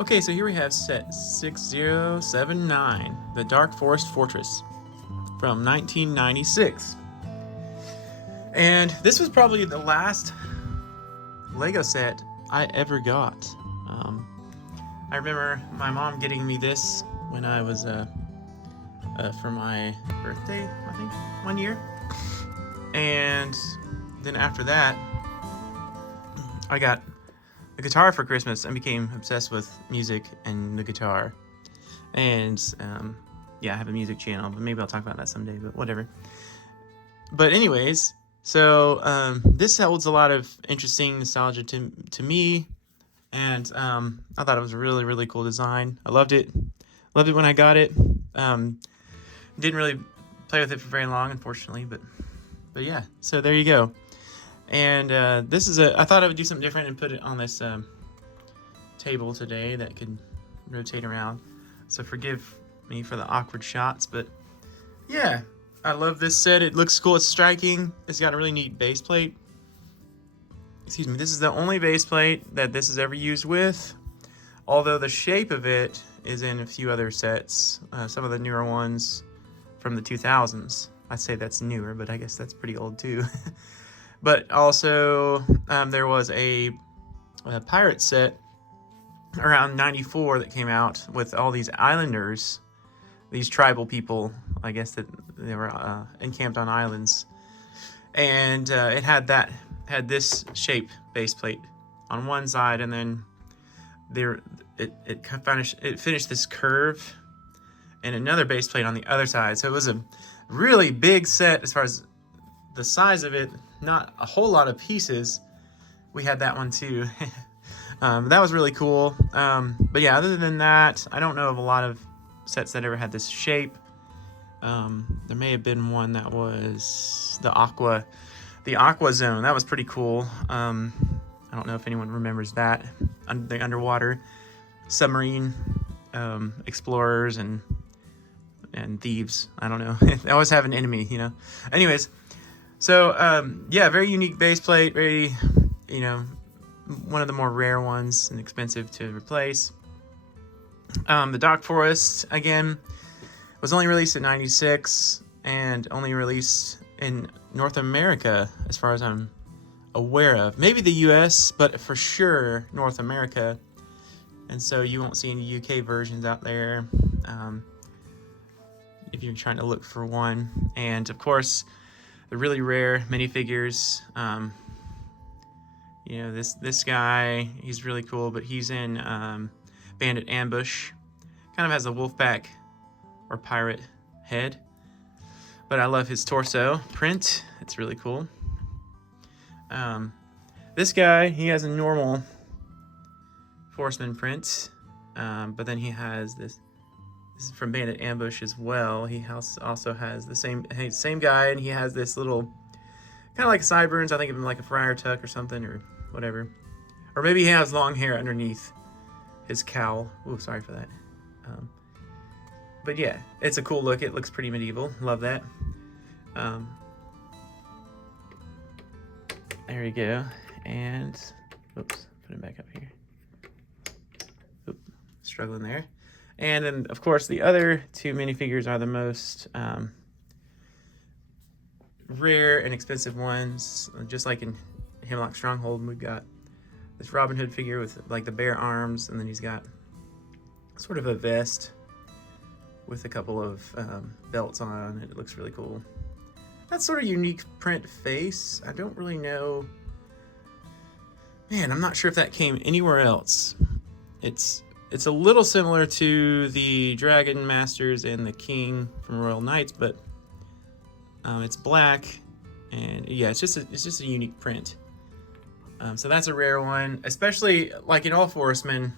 Okay, so here we have set 6079, the Dark Forest Fortress from 1996. And this was probably the last Lego set I ever got. I remember my mom getting me this when I was for my birthday, I think, 1 year. And then after that, I got a guitar for Christmas and became obsessed with music and the guitar. And yeah, I have a music channel, but maybe I'll talk about that someday, but whatever. But anyways, so this holds a lot of interesting nostalgia to me. And I thought it was a really, really cool design. I loved it. Loved it when I got it. Didn't really play with it for very long, unfortunately, but yeah. So there you go. And this is I thought I would do something different and put it on this table today that could rotate around. So forgive me for the awkward shots, but yeah, I love this set. It looks cool. It's striking. It's got a really neat base plate. Excuse me. This is the only base plate that this is ever used with, although the shape of it is in a few other sets. Some of the newer ones from the 2000s. I'd say that's newer, but I guess that's pretty old too. But also, there was a pirate set around 94 that came out with all these islanders, these tribal people, I guess, that they were encamped on islands. And it had this shape base plate on one side, and then it finished this curve and another base plate on the other side. So it was a really big set as far as the size of it. Not a whole lot of pieces. We had that one too. That was really cool. But yeah, other than that, I don't know of a lot of sets that ever had this shape. There may have been one that was the Aqua Zone. That was pretty cool. I don't know if anyone remembers that. The underwater submarine explorers and thieves. I don't know. They always have an enemy, you know. Anyways. So, yeah, very unique base plate, very, one of the more rare ones and expensive to replace. The Dark Forest, again, was only released in 96 and only released in North America, as far as I'm aware of. Maybe the US, but for sure North America. And so you won't see any UK versions out there if you're trying to look for one. And, of course, the really rare minifigures. This guy, he's really cool, but he's in Bandit Ambush. Kind of has a wolfback or pirate head. But I love his torso print. It's really cool. This guy, he has a normal Forceman print. But then he has this is from Bandit Ambush as well. He also has the same guy, and he has this little, kind of like sideburns. I think of him like a Friar Tuck or something, or whatever. Or maybe he has long hair underneath his cowl. Ooh, sorry for that. But yeah, it's a cool look. It looks pretty medieval. Love that. There we go. And, oops, put him back up here. Oop, struggling there. And then, of course, the other two minifigures are the most rare and expensive ones. Just like in Hemlock Stronghold, we've got this Robin Hood figure with like the bare arms, and then he's got sort of a vest with a couple of belts on. It looks really cool. That's sort of unique print face. I don't really know. Man, I'm not sure if that came anywhere else. It's a little similar to the Dragon Masters and the King from Royal Knights, but it's black, and yeah, it's just a unique print. So that's a rare one, especially like in all Forestmen.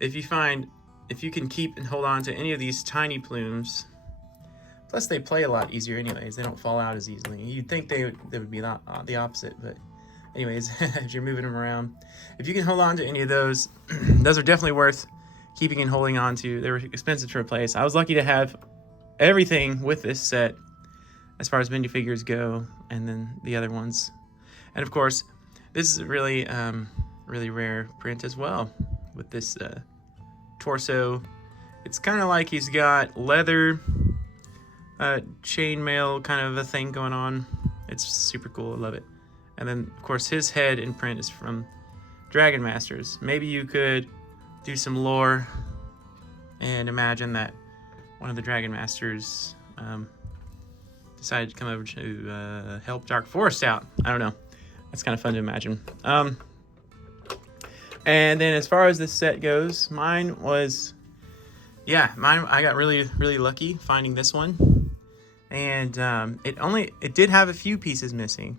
If you can keep and hold on to any of these tiny plumes, plus they play a lot easier anyways. They don't fall out as easily. You'd think they would be the opposite, but anyways, as you're moving them around, if you can hold on to any of those, those are definitely worth keeping and holding on to. They were expensive to replace. I was lucky to have everything with this set as far as minifigures go, and then the other ones. And of course, this is a really rare print as well, with this torso. It's kind of like he's got leather chainmail kind of a thing going on. It's super cool. I love it. And then, of course, his head imprint is from Dragon Masters. Maybe you could do some lore and imagine that one of the Dragon Masters decided to come over to help Dark Forest out. I don't know. That's kind of fun to imagine. And then as far as this set goes, mine was, I got really, really lucky finding this one. And it did have a few pieces missing,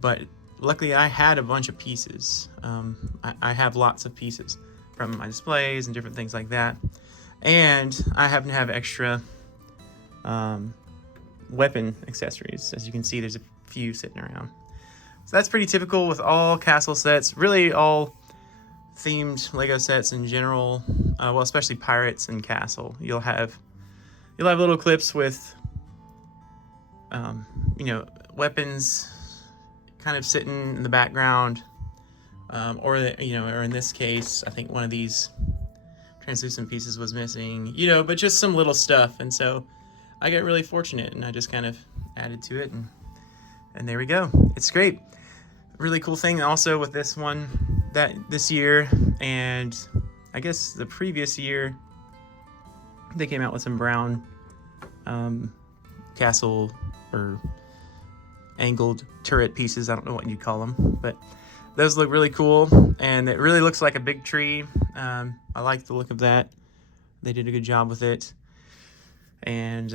but luckily I had a bunch of pieces. I have lots of pieces from my displays and different things like that. And I happen to have extra weapon accessories. As you can see, there's a few sitting around. So that's pretty typical with all castle sets, really all themed Lego sets in general. Well, especially pirates and castle. You'll have little clips with weapons kind of sitting in the background, or in this case, I think one of these translucent pieces was missing, but just some little stuff. And so I got really fortunate, and I just kind of added to it, and there we go. It's great. Really cool thing also with this one, that this year and I guess the previous year, they came out with some brown castle or angled turret pieces. I don't know what you'd call them, but those look really cool, and it really looks like a big tree. I like the look of that. They did a good job with it, and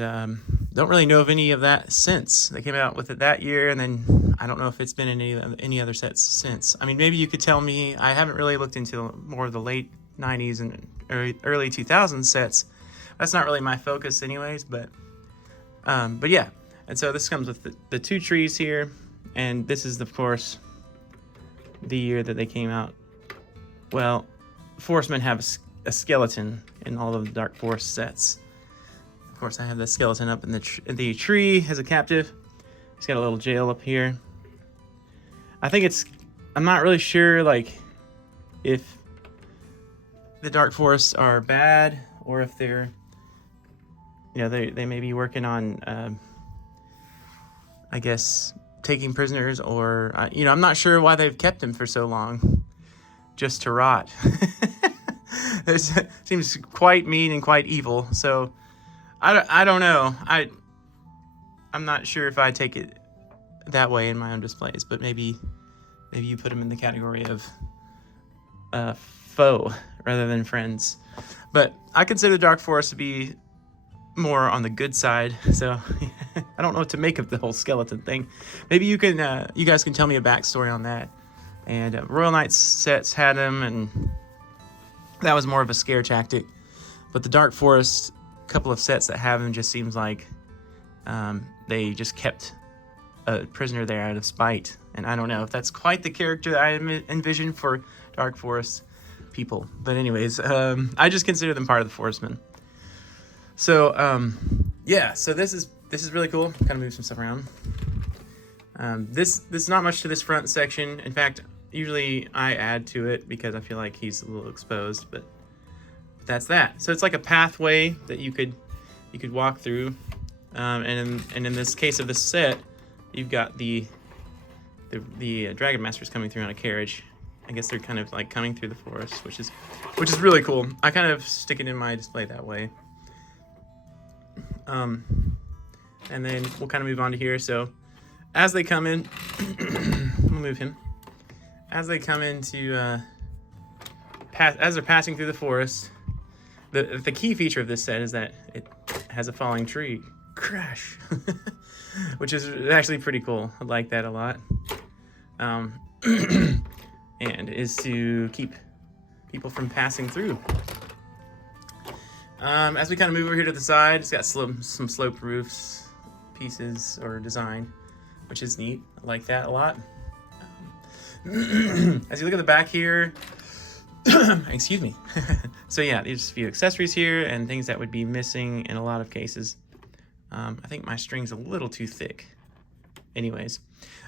don't really know of any of that since they came out with it that year, and then I don't know if it's been in any other sets since. I mean, maybe you could tell me. I haven't really looked into more of the late 90s and early 2000s sets. That's not really my focus anyways, but yeah. And so this comes with the two trees here, and this is, of course, the year that they came out. Well, Forestmen have a skeleton in all of the Dark Forest sets. Of course, I have the skeleton up in the tree as a captive. He's got a little jail up here. I'm not really sure, if the Dark Forests are bad, or if they're, they may be working on, I guess, taking prisoners, or, I'm not sure why they've kept him for so long, just to rot. It seems quite mean and quite evil, so I don't know. I'm not sure if I take it that way in my own displays, but maybe you put them in the category of foe rather than friends. But I consider Dark Forest to be more on the good side, so I don't know what to make of the whole skeleton thing. Maybe you guys can tell me a backstory on that. And Royal Knights sets had him, and that was more of a scare tactic. But the Dark Forest couple of sets that have him just seems like they just kept a prisoner there out of spite. And I don't know if that's quite the character that I envision for Dark Forest people. But anyways, I just consider them part of the Forestmen. So yeah, so this is really cool. Kind of move some stuff around. This not much to this front section. In fact, usually I add to it because I feel like he's a little exposed, but that's that. So it's like a pathway that you could walk through, and in this case of this set, you've got the Dragon Masters coming through on a carriage. I guess they're kind of like coming through the forest, which is really cool. I kind of stick it in my display that way. And then we'll kind of move on to here. So as they come in, we'll move him. As they come into as they're passing through the forest, the key feature of this set is that it has a falling tree. Crash! Which is actually pretty cool. I like that a lot. And is to keep people from passing through. As we kind of move over here to the side, it's got some sloped roofs pieces or design, which is neat. I like that a lot. As you look at the back here, excuse me. So yeah, there's a few accessories here and things that would be missing in a lot of cases. I think my string's a little too thick. Anyways,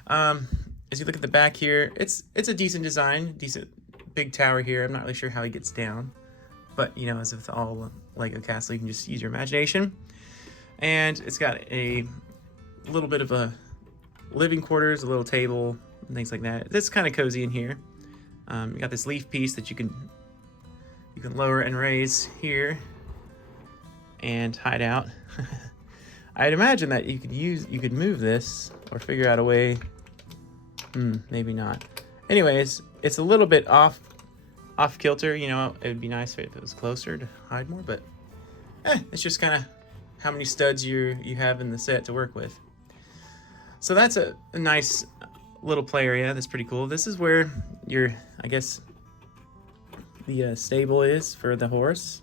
as you look at the back here, it's a decent design, decent big tower here. I'm not really sure how he gets down. But, you know, as with all Lego castle, you can just use your imagination. And it's got a little bit of a living quarters, a little table, and things like that. It's kind of cozy in here. You got this leaf piece that you can lower and raise here and hide out. I'd imagine that you could move this or figure out a way. Maybe not. Anyways, it's a little bit off kilter. You know, it would be nice if it was closer to hide more, but it's just kind of how many studs you have in the set to work with. So that's a nice little play area. That's pretty cool. This is where I guess the stable is for the horse.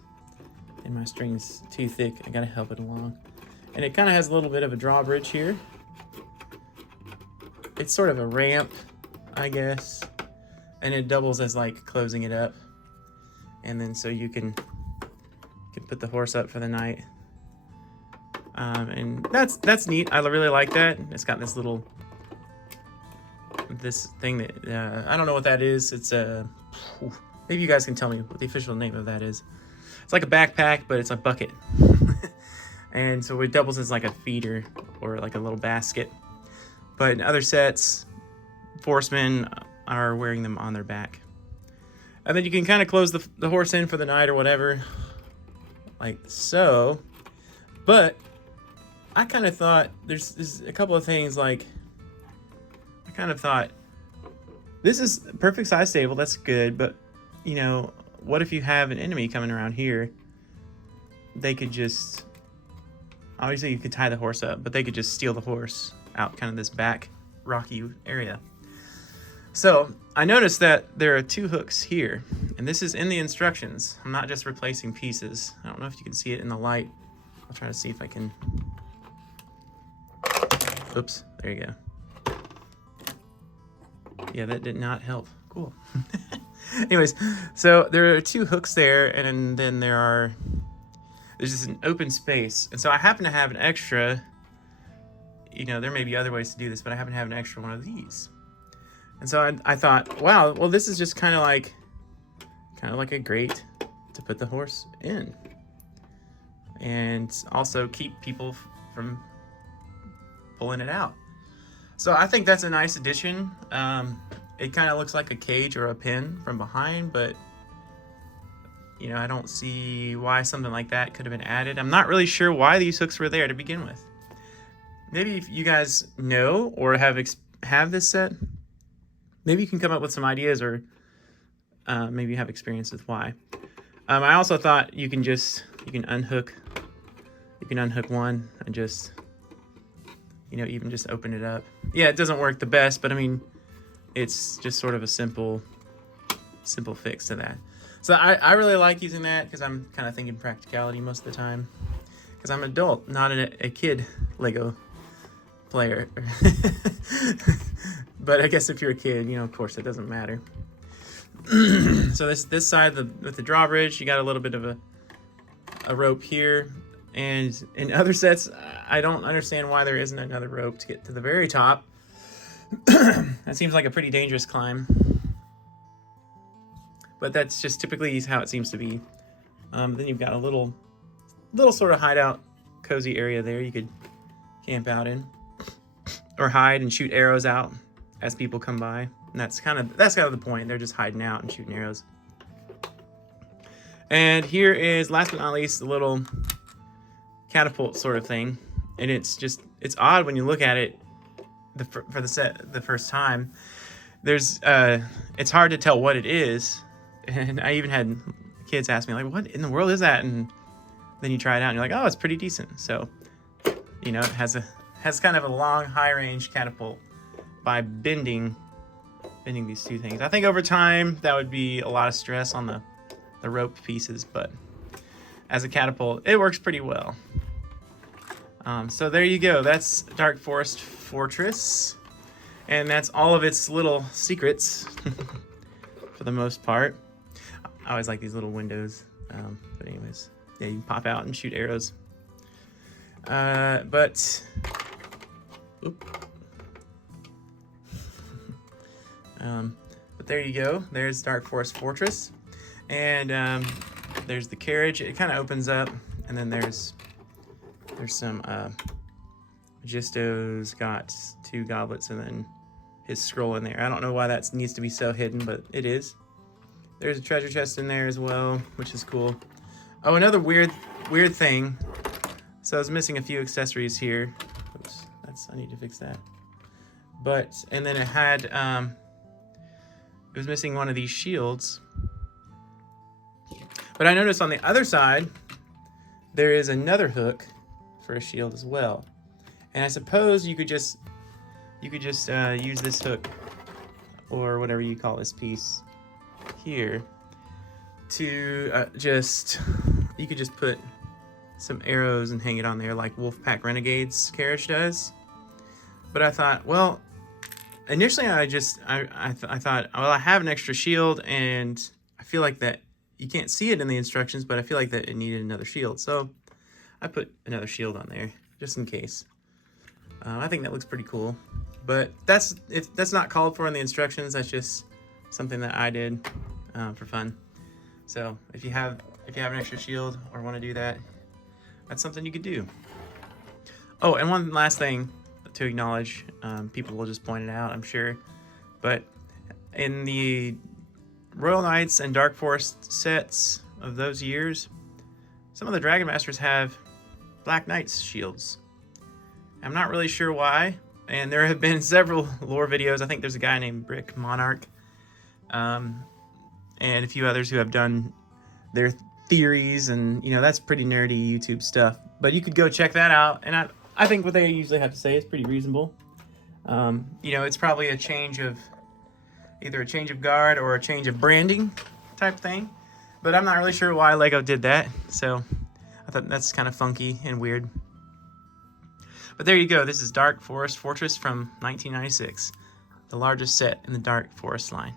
And my string's too thick. I gotta help it along. And it kind of has a little bit of a drawbridge here. It's sort of a ramp, I guess. And it doubles as like closing it up. And then so you can put the horse up for the night. And that's neat. I really like that. It's got this thing that I don't know what that is. It's maybe you guys can tell me what the official name of that is. It's like a backpack, but it's a bucket. And so it doubles as like a feeder or like a little basket. But in other sets, horsemen are wearing them on their back. And then you can kind of close the horse in for the night or whatever, like so. But I kind of thought there's a couple of things, like I kind of thought this is a perfect size stable, that's good, but you know, what if you have an enemy coming around here? They could just, obviously you could tie the horse up, but they could just steal the horse out kind of this back rocky area. So I noticed that there are 2 hooks here, and this is in the instructions. I'm not just replacing pieces. I don't know if you can see it in the light. I'll try to see if I can. Oops, there you go. Yeah, that did not help. Cool. Anyways, so there are 2 hooks there, and then there's just an open space. And so I happen to have an extra, you know, there may be other ways to do this, but I happen to have an extra one of these. And so I thought, wow, well, this is just kind of like a grate to put the horse in. And also keep people from pulling it out. So I think that's a nice addition. It kind of looks like a cage or a pen from behind, but you know, I don't see why something like that could have been added. I'm not really sure why these hooks were there to begin with. Maybe if you guys know or have this set, maybe you can come up with some ideas, or maybe you have experience with why. I also thought you can unhook one and just, you know, even just open it up. Yeah, it doesn't work the best, but I mean, it's just sort of a simple fix to that. So I really like using that because I'm kind of thinking practicality most of the time, because I'm an adult, not a kid Lego player. But I guess if you're a kid, you know, of course, it doesn't matter. So this side with the drawbridge, you got a little bit of a rope here. And in other sets, I don't understand why there isn't another rope to get to the very top. That seems like a pretty dangerous climb. But that's just typically how it seems to be. Then you've got a little sort of hideout, cozy area there you could camp out in, or hide and shoot arrows out as people come by. And that's kind of the point. They're just hiding out and shooting arrows. And here is, last but not least, a little catapult sort of thing. And it's odd when you look at it for the set the first time. It's hard to tell what it is. And I even had kids ask me, like, what in the world is that? And then you try it out and you're like, oh, it's pretty decent. So, you know, it has kind of a long, high-range catapult by bending these 2 things. I think over time that would be a lot of stress on the rope pieces, but as a catapult, it works pretty well. So there you go. That's Dark Forest Fortress, and that's all of its little secrets for the most part. I always like these little windows, but anyways, yeah, you can pop out and shoot arrows. But there you go. There's Dark Forest Fortress, and there's the carriage. It kind of opens up, and then there's some Magisto's got 2 goblets, and then his scroll in there. I don't know why that needs to be so hidden, but it is. There's a treasure chest in there as well, which is cool. Oh, another weird thing. So I was missing a few accessories here. Oops, I need to fix that. And then it had, it was missing one of these shields. But I noticed on the other side, there is another hook for a shield as well. And I suppose you could just use this hook, or whatever you call this piece here, to you could just put some arrows and hang it on there like Wolfpack Renegade's carriage does. But I thought, well, initially I thought, well, I have an extra shield, and I feel like that you can't see it in the instructions, but I feel like that it needed another shield, so I put another shield on there just in case. I think that looks pretty cool, but that's not called for in the instructions. That's just something that I did for fun. So if you have an extra shield or want to do that, that's something you could do. Oh, and one last thing to acknowledge, people will just point it out, I'm sure, but in the Royal Knights and Dark Forest sets of those years, some of the Dragon Masters have Black Knights shields. I'm not really sure why, and there have been several lore videos. I think there's a guy named Brick Monarch, and a few others who have done their theories, and that's pretty nerdy YouTube stuff. But you could go check that out, and I think what they usually have to say is pretty reasonable. It's probably a change of either a change of guard or a change of branding type thing, but I'm not really sure why LEGO did that. So I thought that's kind of funky and weird. But there you go. This is Dark Forest Fortress from 1996, the largest set in the Dark Forest line.